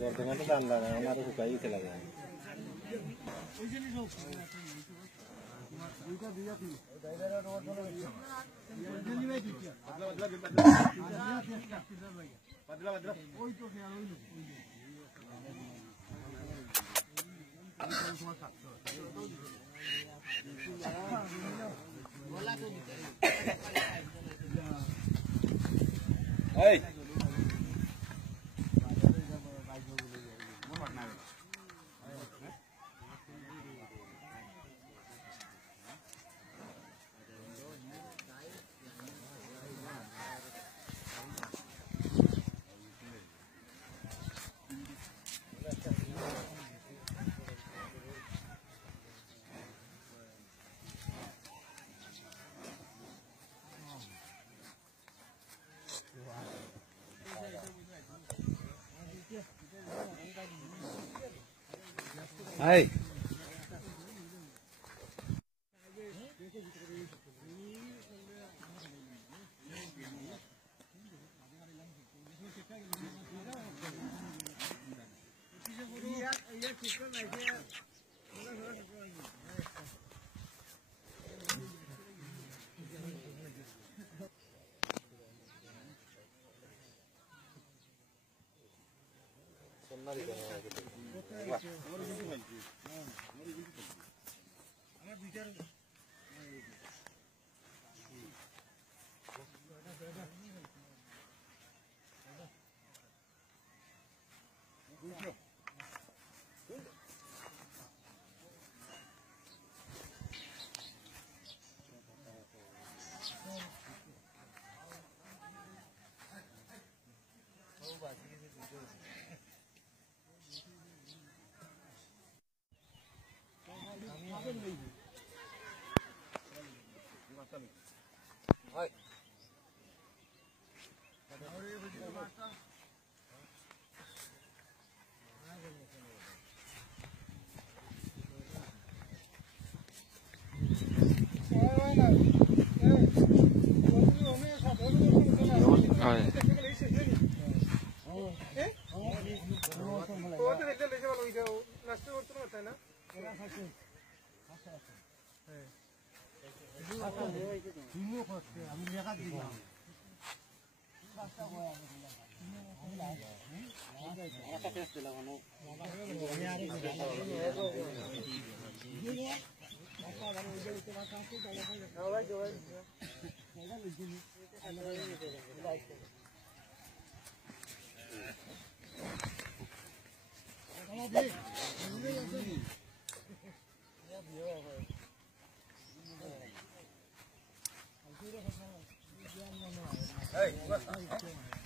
गर्दन तो डाल रहा है हमारे सुखा ही चला गया पतला पतला 哎。はい。そんなじゃないけど。Thank you. Je ne sais pas si tu as un peu de temps. Je ne tu as un peu de temps. Je ne sais pas si tu as un peu de temps. Je ne sais pas si tu as un 入ってる。Hey, what's up?